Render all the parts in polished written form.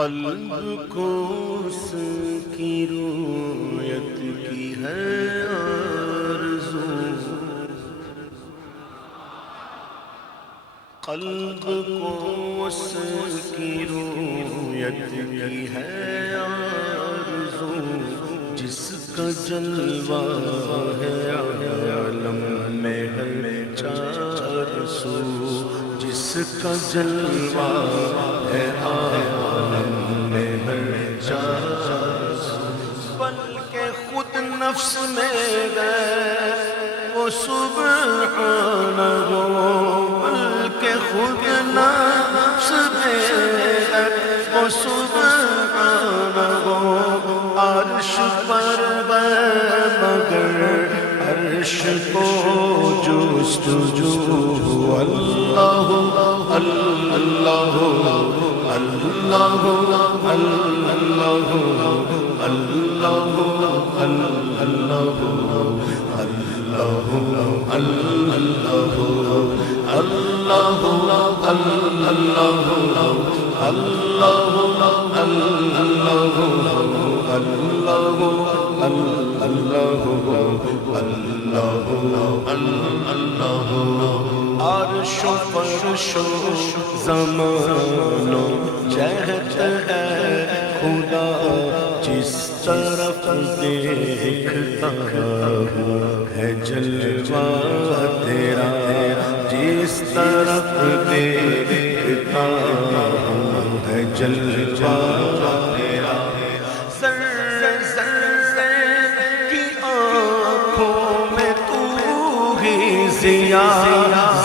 قلب کو اس کی رویت کی ہے آرزو، قلب کو اس کی رویت کی ہے آرزو، جس کا جلوہ ہے عالم میں ہر چار سو، جس کا جلوہ ہے عالم میں ہر چار سو، بلکہ خود نفس میں غیر وہ سبحانہ ہو، بلکہ خود نفس میں غیر وہ سبحانہ ہو، عرش پر مگر عرش کو جستجو، اللہ اللہ اللہ اللہ اللہ عرش و فرش و زمان و جہت ہے خدا، جس طرف دیکھتا ہوں ہے جلوہ تیرا، جس طرف دیکھتا ہوں ہے جلوہ تیرا، ذرے ذرے کی آنکھوں میں تو ہی ضیا،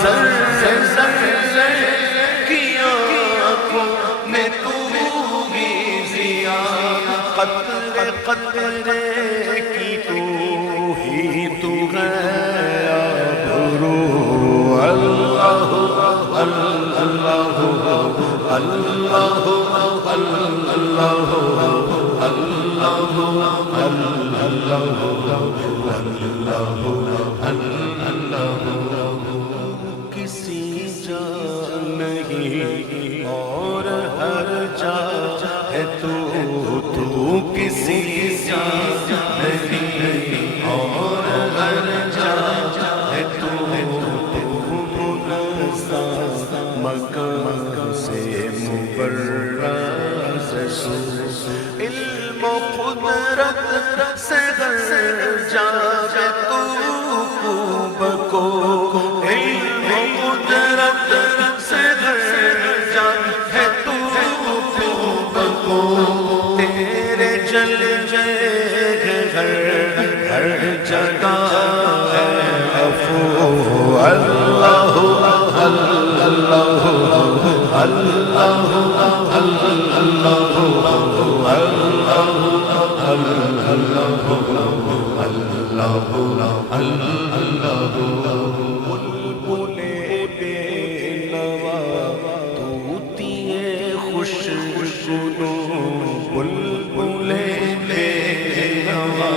ذرے ذرے کی آنکھوں میں تو ہی ضیا، قطرے قطرے کی تو ہی تو ہے آبرو، اللہ اللہ اللہ اللہ کسی جا نہیں اور ہر جا ہے تو کسی جا نہیں اور ہر جا ہے تو منزہ مکان سے مبرز سو، علم و قدرت سے در جاوے تو بکو، علم و قدرت سے در جاوے تو بکو، تیرے جلوے ہر جگہ ہے عفو، اللہ اللہ بلبل بے نوا طوطی خوشگلو، بلبل بے نوا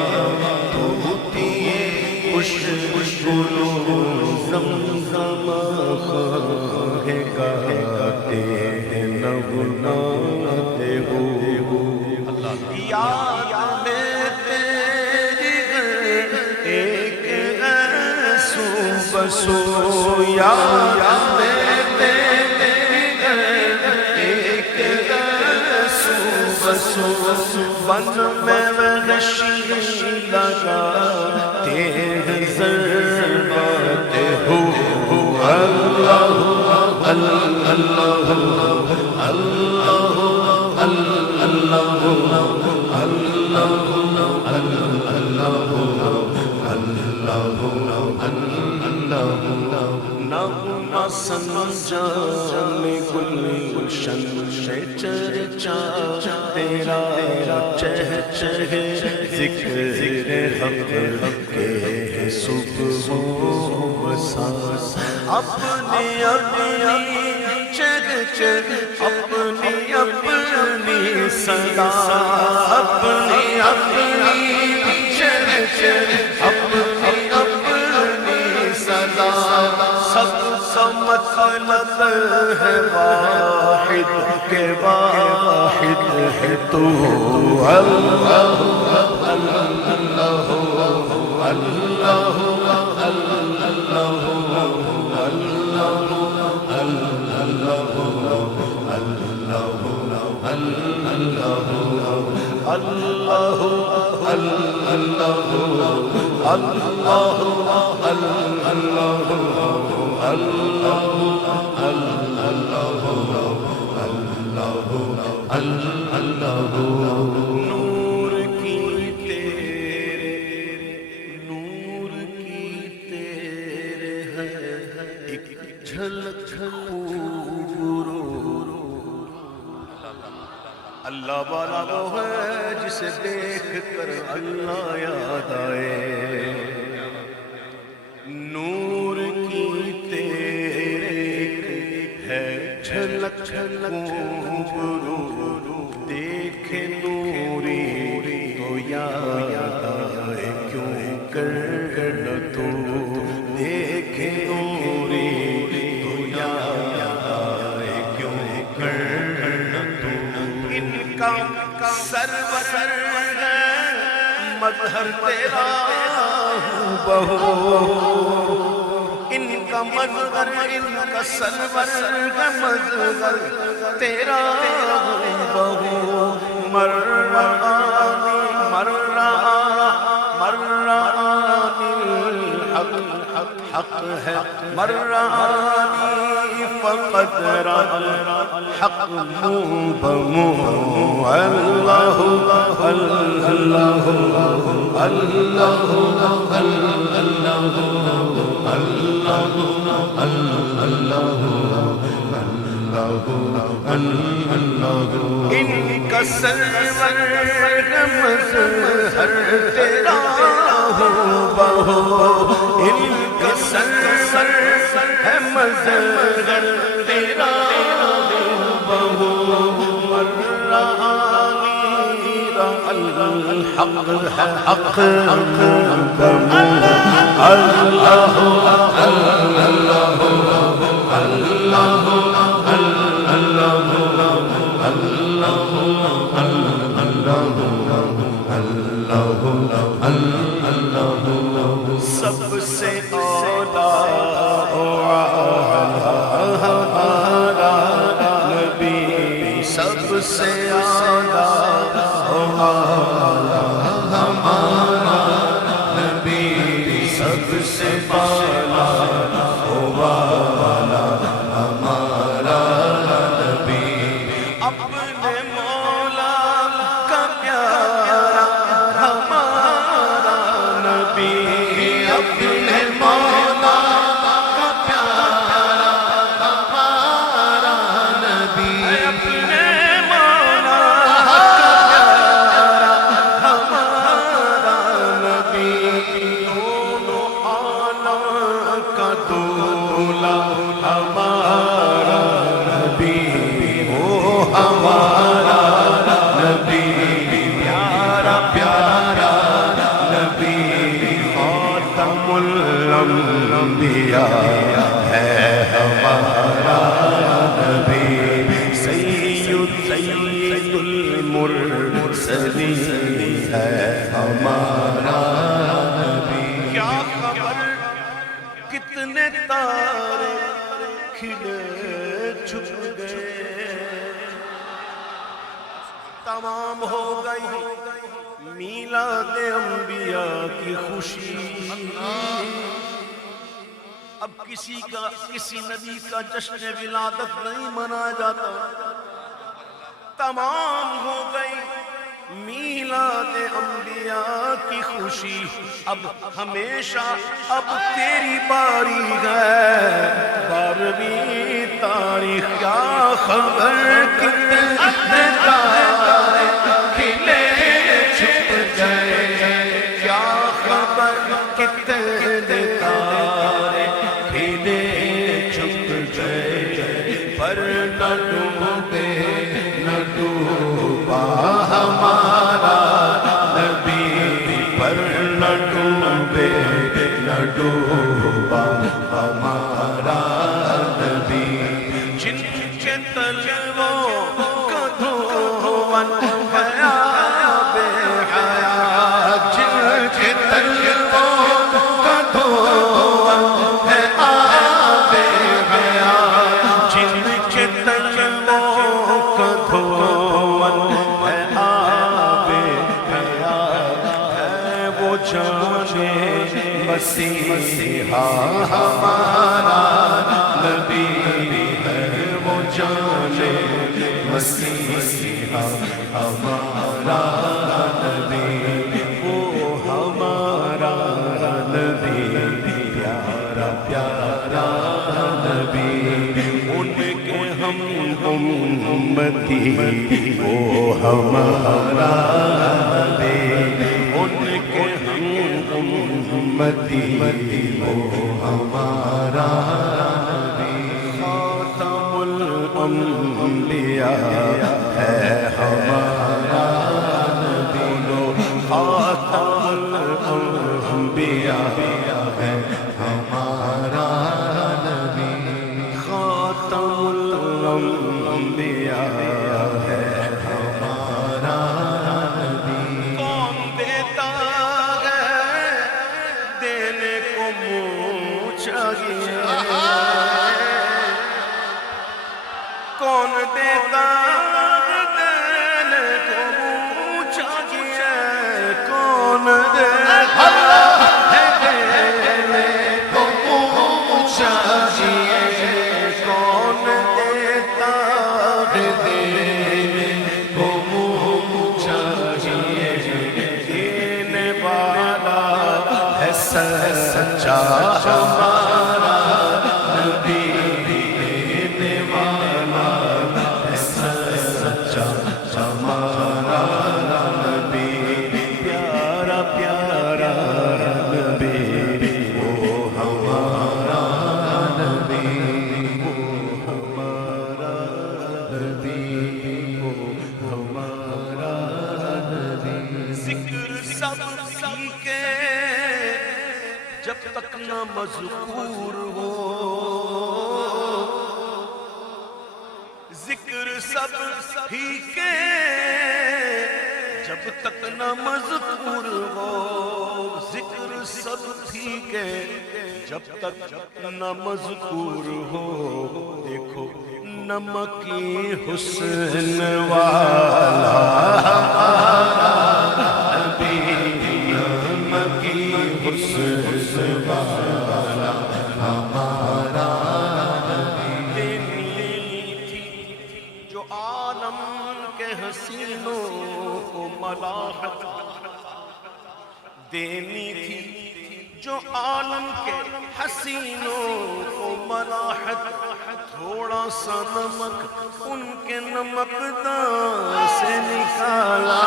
طوطی خوشگلو، زمزم خواہ گاتے ہیں نغماتے ہو، یاد میں تیری ایک ایسو بسو، یاد میں تیری ایک ایسو بسو، بن میں وحشی لگاتے ہیں ضربات ہو، اللہ اللہ اللہ نغمہ سنجام گلشن میں چرچا تیرا، چہ چہ ذکر حق کے صبح و مساء، اپنی اپنی چرچہ اپنی اپنی صدا، اپنی اپنی چرچہ اپنی اپنی صدا، سب کا مطلب ہے واحد کے واحد ہے تو اللہ اللہ اللہ نور کی تیرے نور کی تیرے ہے ایک جھلک اللہ والا وہ ہے جسے دیکھ کر اللہ یاد آئے نور کی تیرے ہے جھلک دیکھے نوری تو یاد آئے کیوں کر نہ تو دیکھے نوری تو یاد آئے کیوں کر نہ تو ان کا سرور ہے مظہر تیرا بہو ان کا مظہر ان کا سرور ہے مظہر تیرا بہو مرانی حق ہے مرانی فقط حق بمو اللہ اللہ ان کا سرور مظہر تیرا بہو ان کا سرور ہے مظہر تیرا بہو الحق ہے حق سب سے اولا ہمارا نبی سب سے اولا ہمارا نبی سب سے بالا والا ہمارا نبی اپنے مولا کا پیارا ہمارا نبی اپنے مولا کا پیارا ہمارا نبی اپنے مولا کا پیارا ہمارا نبی دونوں عالم کا دولا ہمارا نبی وہ ہمارا نبی پیارا پیارا نبی خاتم الانبیاء ہے ہمارا نبی سید المرسلین ہے ہمارا نبی کیا خبر کتنے تارے کھلے چھپ گئے تمام ہو گئی میلاد انبیاء کی خوشی اب کسی نبی کا جشن ولادت نہیں منایا جاتا تمام ہو گئی میلاد انبیاء کی خوشی اب ہمیشہ اب تیری باری ہے 12ویں تاریخ کیا خبر کتنے تارے کھلے چھپ گئے کیا خبر کتنے تارے کھلے چھپ گئے پر نہ ڈوبے نہ ڈوبا ہمارا نبی پر نہ ڈوبے نہ ڈوبا ہمارا نبی جن کے تلووں کا دھواں مسیحا ہمارا نبی ہے وہ جانے مسیحا ہمارا نبی وہ ہمارا نبی پیارا پیارا نبی ان کے ہم امتی وہ ہمارا نبی ان کے ہم امتی وہ ہمارا نبی خاتم الانبیاء ہے ہمارا نبی خاتم الانبیاء ہے ہمارا نبی خاتم الانبیاء ہے ہمارا نبی کون دیتا ہے دینے کو منہ چاہیے کون دیتا ہے دینے کو منہ چاہیے کون دیتا ہے دینے کو منہ چاہیے کون دیتا ہے دینے کو منہ چاہیے دینے والا ہے سچا ہمارا نبی دینے والا ہے سچا ہمارا نبی پیارا پیارا نبی وہ ہمارا نبی وہ ہمارا نبی وہ ہمارا نبی ذکر سب سیکھے جب تک نہ مذکور ہو ذکر سب ہی کے جب تک نہ مذکور ہو ذکر سب ہی کے جب تک نہ مذکور ہو دیکھو نمکی حسن والا ہمارا نبی نمکی حسن والا ہمارا نبی جو عالم کے حسینوں کو ملاحت دینی تھی جو عالم کے حسینوں کو ملاحت تھوڑا سا نمک ان کے نمکدان سے نکالا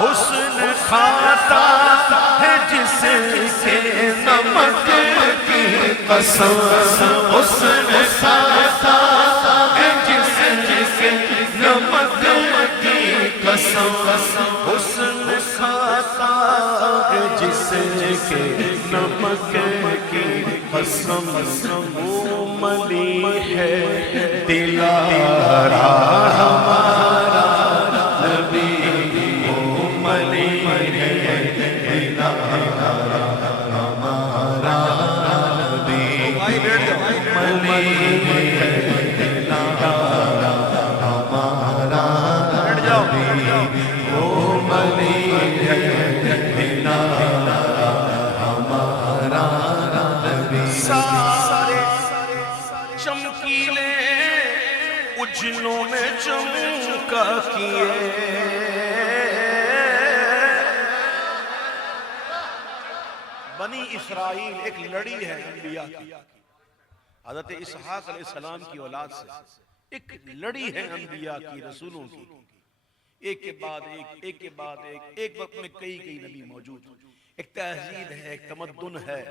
حسن کھاتا ہے جس کے نمک کی قسم حسن کھاتا ہے جس کے نمک کی قسم حسن کھاتا ہے جس کے نمک کی قسم وہ ملی ہے دلارا ہمارا نبی وہ ملی ہے دلارا ہمارا نبی ملی ہے دلارا ہمارا نبی وہ ملی ہے دلارا ہمارا نبی سارے چمکیلے اجلوں میں چمکا کیے بنی اسرائیل ایک لڑی ہے انبیاء کی حضرت اسحاق علیہ السلام کی اولاد سے ایک لڑی ہے انبیاء کی رسولوں کی ایک کے بعد ایک کے بعد ایک وقت میں کئی نبی موجود ایک تہذیب ہے ایک تمدن ہے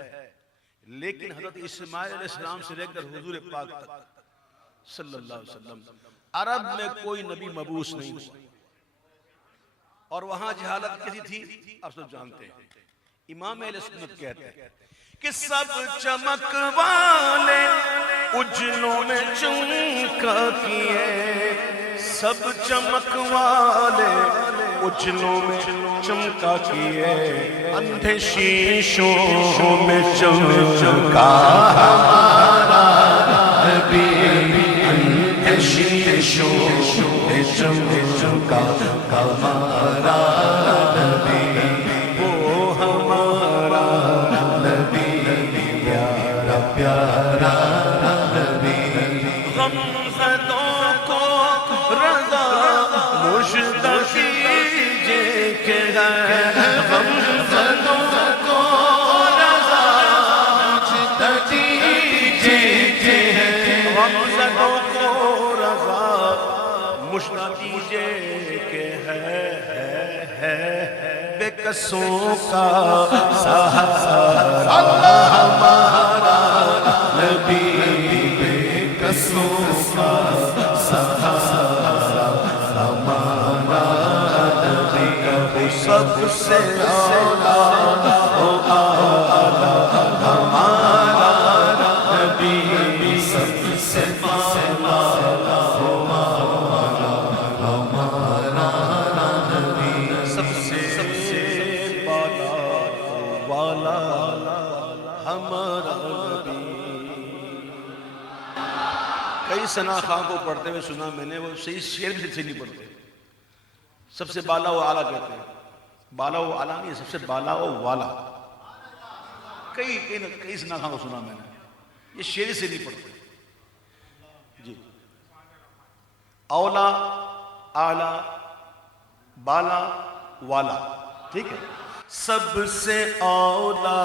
لیکن حضرت اسماعیل علیہ السلام سے لے کر حضور پاک تک صلی اللہ علیہ وسلم عرب میں کوئی نبی مبعوث نہیں ہوا اور وہاں جہالت کیسی تھی آپ سب جانتے ہیں امام اہل سنت کہتے ہیں کہ سب چمک والے اجلوں میں چمکا کیے سب چمک والے اجلوں میں چمکا کیے اندھے شیشوں میں چمکا ہمارا نبی اندھے شیشوں میں چمکا ہمارا نبی وہ ہمارا نبی مجھ نتیجے کے ہے بے کسوں کا سہارا ہمارا نبی، بے کسوں کا سہارا ہمارا نبی، سب سے اعلیٰ ہمارا نبی، سب سے کئی ثنا خواہ کو پڑھتے ہوئے سنا میں نے، وہ صحیح شعر بھی سے نہیں پڑھتے، سب سے بالا و اعلیٰ کہتے ہیں، بالا و اعلیٰ نہیں، سب سے بالا و والا، کئی ثنا خواہ کو سنا میں نے، یہ شعر سے نہیں پڑھتے جی۔ اولا، اعلیٰ، بالا، والا، ٹھیک ہے، سب سے اولا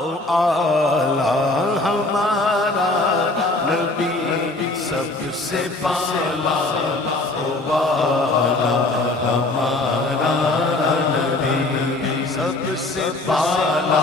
و اعلیٰ ہمارا نبی، سب سے بالا و والا ہمارا نبی، سب سے بالا